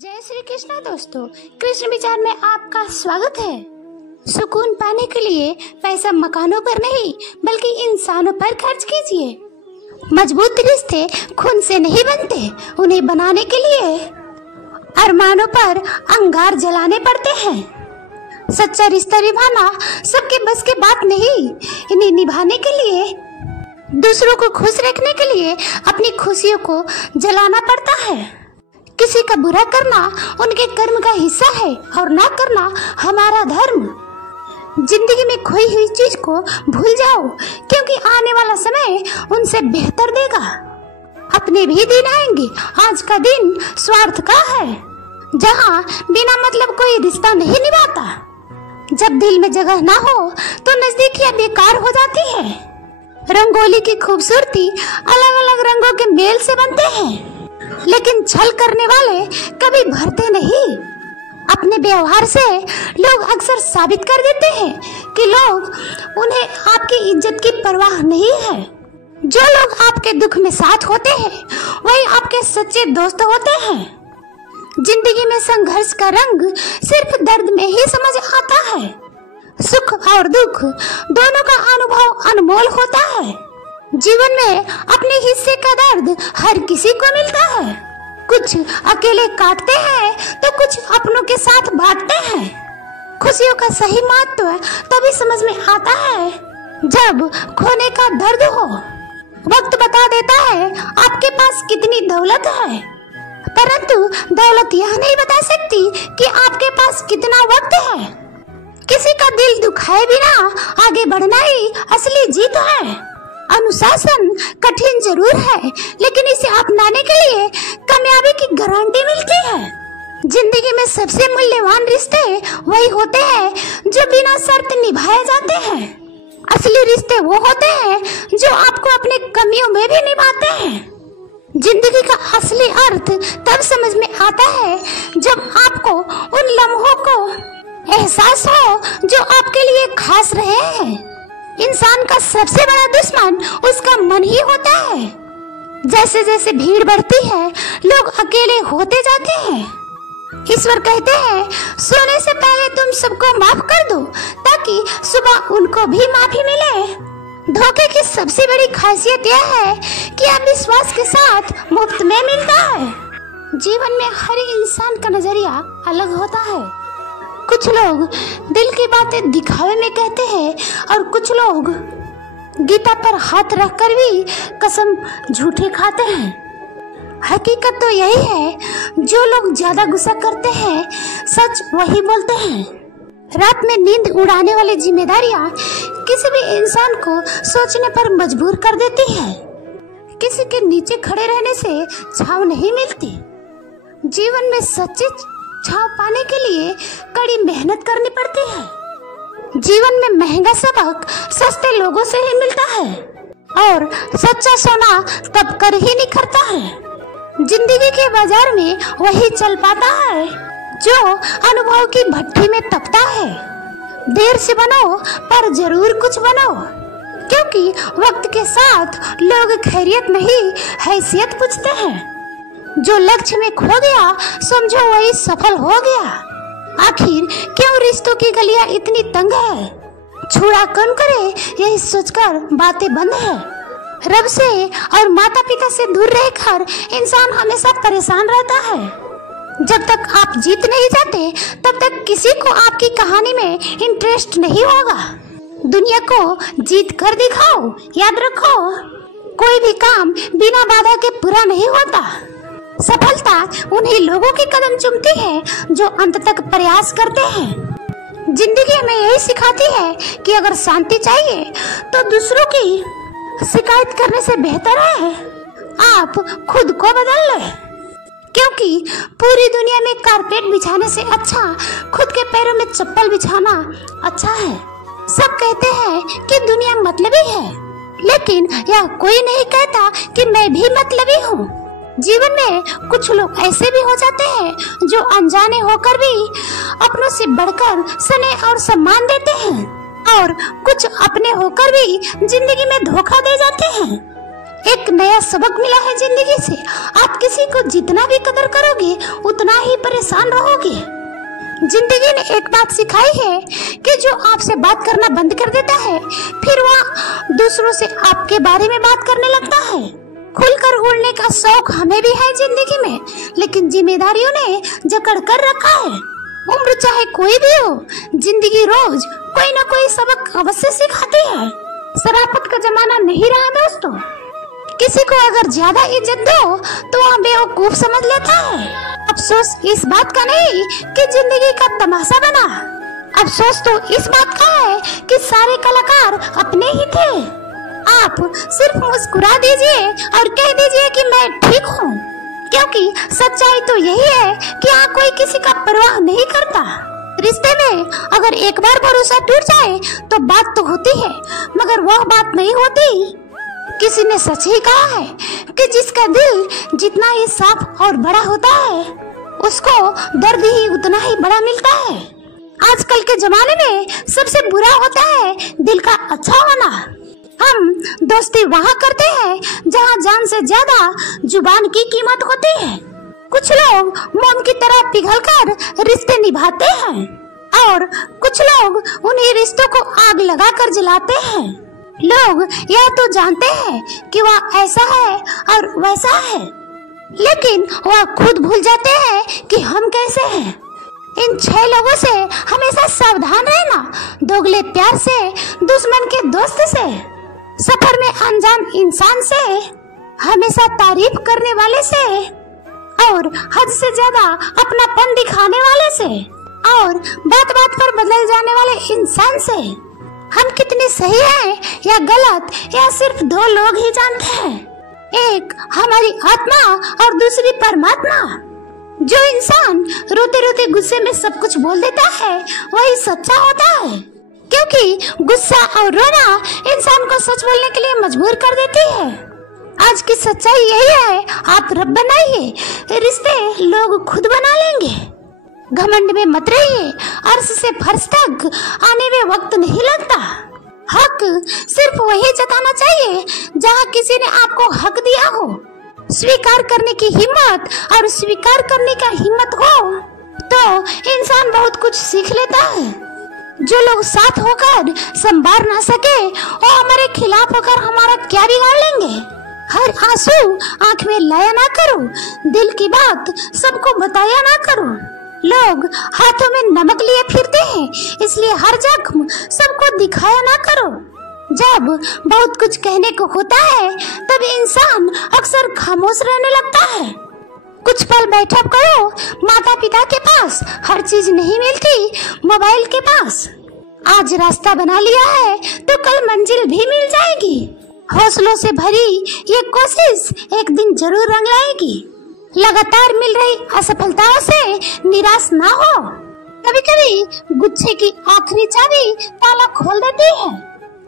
जय श्री कृष्णा दोस्तों, कृष्ण विचार में आपका स्वागत है। सुकून पाने के लिए पैसा मकानों पर नहीं बल्कि इंसानों पर खर्च कीजिए। मजबूत रिश्ते खून से नहीं बनते, उन्हें बनाने के लिए अरमानों पर अंगार जलाने पड़ते हैं। सच्चा रिश्ता निभाना सबके बस की बात नहीं, इन्हें निभाने के लिए दूसरों को खुश रखने के लिए अपनी खुशियों को जलाना पड़ता है। किसी का बुरा करना उनके कर्म का हिस्सा है और ना करना हमारा धर्म। जिंदगी में खोई हुई चीज को भूल जाओ, क्योंकि आने वाला समय उनसे बेहतर देगा। अपने भी दिन आएंगे, आज का दिन स्वार्थ का है, जहाँ बिना मतलब कोई रिश्ता नहीं निभाता। जब दिल में जगह ना हो तो नजदीकियां बेकार हो जाती है। रंगोली की खूबसूरती अलग अलग रंगों के मेल से बनते हैं, लेकिन छल करने वाले कभी भरते नहीं। अपने व्यवहार से लोग अक्सर साबित कर देते हैं कि उन्हें आपकी इज्जत की परवाह नहीं है। जो लोग आपके दुख में साथ होते हैं वही आपके सच्चे दोस्त होते हैं। जिंदगी में संघर्ष का रंग सिर्फ दर्द में ही समझ आता है। सुख और दुख दोनों का अनुभव अनमोल होता है। जीवन में अपने हिस्से का दर्द हर किसी को मिलता है। कुछ अकेले काटते हैं तो कुछ अपनों के साथ बांटते हैं। खुशियों का सही महत्व तभी समझ में आता है जब खोने का दर्द हो। वक्त बता देता है आपके पास कितनी दौलत है, परंतु दौलत यह नहीं बता सकती कि आपके पास कितना वक्त है। किसी का दिल दुखाए बिना आगे बढ़ना ही असली जीत है। अनुशासन कठिन जरूर है, लेकिन इसे अपनाने के लिए कामयाबी की गारंटी मिलती है। जिंदगी में सबसे मूल्यवान रिश्ते वही होते हैं जो बिना शर्त निभाए जाते हैं। असली रिश्ते वो होते हैं जो आपको अपने कमियों में भी निभाते हैं। जिंदगी का असली अर्थ तब समझ में आता है जब आपको उन लम्हों को एहसास हो जो आपके लिए खास रहे हैं। इंसान का सबसे बड़ा दुश्मन उसका मन ही होता है। जैसे जैसे भीड़ बढ़ती है लोग अकेले होते जाते हैं। ईश्वर कहते हैं सोने से पहले तुम सबको माफ कर दो ताकि सुबह उनको भी माफी मिले। धोखे की सबसे बड़ी खासियत यह है कि यह विश्वास के साथ मुफ्त में मिलता है। जीवन में हर इंसान का नजरिया अलग होता है। कुछ लोग दिल की बातें दिखावे में कहते हैं और कुछ लोग गीता पर हाथ रखकर भी कसम झूठे खाते हैं। हकीकत तो यही है, जो लोग ज्यादा गुस्सा करते हैं सच वही बोलते हैं। रात में नींद उड़ाने वाली जिम्मेदारियां किसी भी इंसान को सोचने पर मजबूर कर देती है। किसी के नीचे खड़े रहने से छांव नहीं मिलती। जीवन में सच्ची छांव पाने के लिए कड़ी मेहनत करनी पड़ती है। जीवन में महंगा सबक सस्ते लोगों से ही मिलता है और सच्चा सोना तब कर ही निखरता है। जिंदगी के बाजार में वही चल पाता है जो अनुभव की भट्टी में तपता है। देर से बनो पर जरूर कुछ बनो, क्योंकि वक्त के साथ लोग खैरियत नहीं हैसियत पूछते हैं। जो लक्ष्य में खो गया समझो वही सफल हो गया। आखिर क्यों रिश्तों की गलियां इतनी तंग है? छुड़ा कौन करे यही सोचकर बातें बंद है। रब से और माता पिता से दूर रहकर इंसान हमेशा परेशान रहता है। जब तक आप जीत नहीं जाते तब तक किसी को आपकी कहानी में इंटरेस्ट नहीं होगा। दुनिया को जीत कर दिखाओ। याद रखो, कोई भी काम बिना बाधा के पूरा नहीं होता। सफलता उन्हीं लोगों के कदम चूमती है जो अंत तक प्रयास करते हैं। जिंदगी हमें यही सिखाती है कि अगर शांति चाहिए तो दूसरों की शिकायत करने से बेहतर है आप खुद को बदल लें, क्योंकि पूरी दुनिया में कारपेट बिछाने से अच्छा खुद के पैरों में चप्पल बिछाना अच्छा है। सब कहते हैं कि दुनिया मतलबी है, लेकिन यह कोई नहीं कहता कि मैं भी मतलबी हूँ। जीवन में कुछ लोग ऐसे भी हो जाते हैं जो अनजाने होकर भी अपनों से बढ़कर स्नेह और सम्मान देते हैं, और कुछ अपने होकर भी जिंदगी में धोखा दे जाते हैं। एक नया सबक मिला है जिंदगी से। आप किसी को जितना भी कदर करोगे उतना ही परेशान रहोगे। जिंदगी ने एक बात सिखाई है कि जो आपसे बात करना बंद कर देता है फिर वह दूसरों से आपके बारे में बात करने लगता है। खुलकर उड़ने का शौक हमें भी है जिंदगी में, लेकिन जिम्मेदारियों ने जकड़ कर रखा है। उम्र चाहे कोई भी हो, जिंदगी रोज कोई ना कोई सबक अवश्य सिखाती है। शराफत का जमाना नहीं रहा दोस्तों। किसी को अगर ज्यादा इज्जत दो तो वह बेवकूफ समझ लेता है। अफसोस इस बात का नहीं कि जिंदगी का तमाशा बना, अफसोस तो इस बात का है कि सारे कलाकार अपने ही थे। आप सिर्फ मुस्कुरा दीजिए और कह दीजिए कि मैं ठीक हूँ, क्योंकि सच्चाई तो यही है कि यहाँ कोई किसी का परवाह नहीं करता। रिश्ते में अगर एक बार भरोसा टूट जाए तो बात तो होती है, मगर वह बात नहीं होती। किसी ने सच ही कहा है कि जिसका दिल जितना ही साफ और बड़ा होता है उसको दर्द ही उतना ही बड़ा मिलता है। आजकल के जमाने में सबसे बुरा होता है दिल का अच्छा होना। हम दोस्ती वहाँ करते हैं जहाँ जान से ज्यादा जुबान की कीमत होती है। कुछ लोग मोम की तरह पिघलकर रिश्ते निभाते हैं और कुछ लोग उन्हीं रिश्तों को आग लगाकर जलाते हैं। लोग यह तो जानते हैं कि वह ऐसा है और वैसा है, लेकिन वह खुद भूल जाते हैं कि हम कैसे हैं। इन 6 लोगों से हमेशा सावधान रहना, दोगले प्यार से, दुश्मन के दोस्त से, सफर में अनजान इंसान से, हमेशा तारीफ करने वाले से और हद से ज्यादा अपनापन दिखाने वाले से और बात बात पर बदल जाने वाले इंसान से। हम कितने सही हैं या गलत यह सिर्फ 2 लोग ही जानते हैं, एक हमारी आत्मा और दूसरी परमात्मा। जो इंसान रोते रोते गुस्से में सब कुछ बोल देता है वही सच्चा होता है, क्योंकि गुस्सा और रोना इंसान को सच बोलने के लिए मजबूर कर देती है। आज की सच्चाई यही है, आप रब बनाइए, रिश्ते लोग खुद बना लेंगे। घमंड में मत रहिए, अर्श से फर्श तक आने में वक्त नहीं लगता। हक सिर्फ वही जताना चाहिए जहाँ किसी ने आपको हक दिया हो। स्वीकार करने की हिम्मत और स्वीकार करने का हिम्मत हो तो इंसान बहुत कुछ सीख लेता है। जो लोग साथ होकर संभाल ना सके वो हमारे खिलाफ होकर हमारा क्या बिगाड़ लेंगे। हर आंसू आंख में लाया ना करो, दिल की बात सबको बताया ना करो। लोग हाथों में नमक लिए फिरते हैं, इसलिए हर जख्म सबको दिखाया ना करो। जब बहुत कुछ कहने को होता है तब इंसान अक्सर खामोश रहने लगता है। कुछ पल बैठा करो माता पिता के पास, हर चीज नहीं मिलती मोबाइल के पास। आज रास्ता बना लिया है तो कल मंजिल भी मिल जाएगी। हौसलों से भरी ये कोशिश एक दिन जरूर रंग लाएगी। लगातार मिल रही असफलताओं से निराश ना हो। कभी कभी गुच्छे की आखिरी चाबी ताला खोल देती है।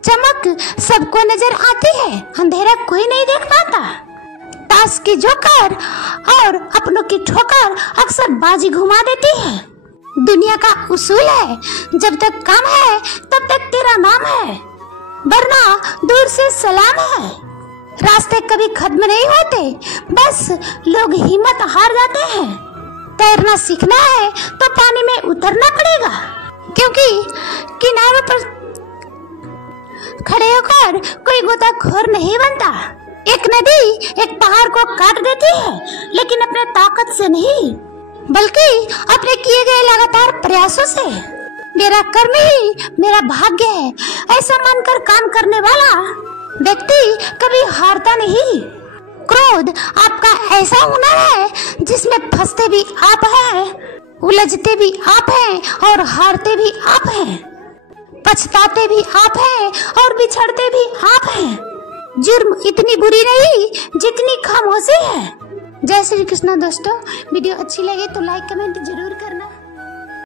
चमक सबको नजर आती है, अंधेरा कोई नहीं देख पाता। ताश की जोकर और अपनों की ठोकर अक्सर बाजी घुमा देती है। दुनिया का उसूल है, जब तक काम है तब तक तेरा नाम है, वरना दूर से सलाम है। रास्ते कभी खत्म नहीं होते, बस लोग हिम्मत हार जाते हैं। तैरना सीखना है तो पानी में उतरना पड़ेगा, क्योंकि किनारों पर खड़े होकर कोई गोताखोर नहीं बनता। एक नदी एक पहाड़ को काट देती है, लेकिन अपने ताकत से नहीं, बल्कि अपने किए गए लगातार प्रयासों से। मेरा कर्म ही मेरा भाग्य है, ऐसा मानकर काम करने वाला व्यक्ति कभी हारता नहीं। क्रोध आपका ऐसा हुनर है जिसमें फंसते भी आप हैं, उलझते भी आप हैं और हारते भी आप हैं, पछताते भी आप हैं और बिछड़ते भी आप हैं। जुर्म इतनी बुरी नहीं जितनी खामोशी है। जय श्री कृष्ण दोस्तों, वीडियो अच्छी लगे तो लाइक कमेंट जरूर करें।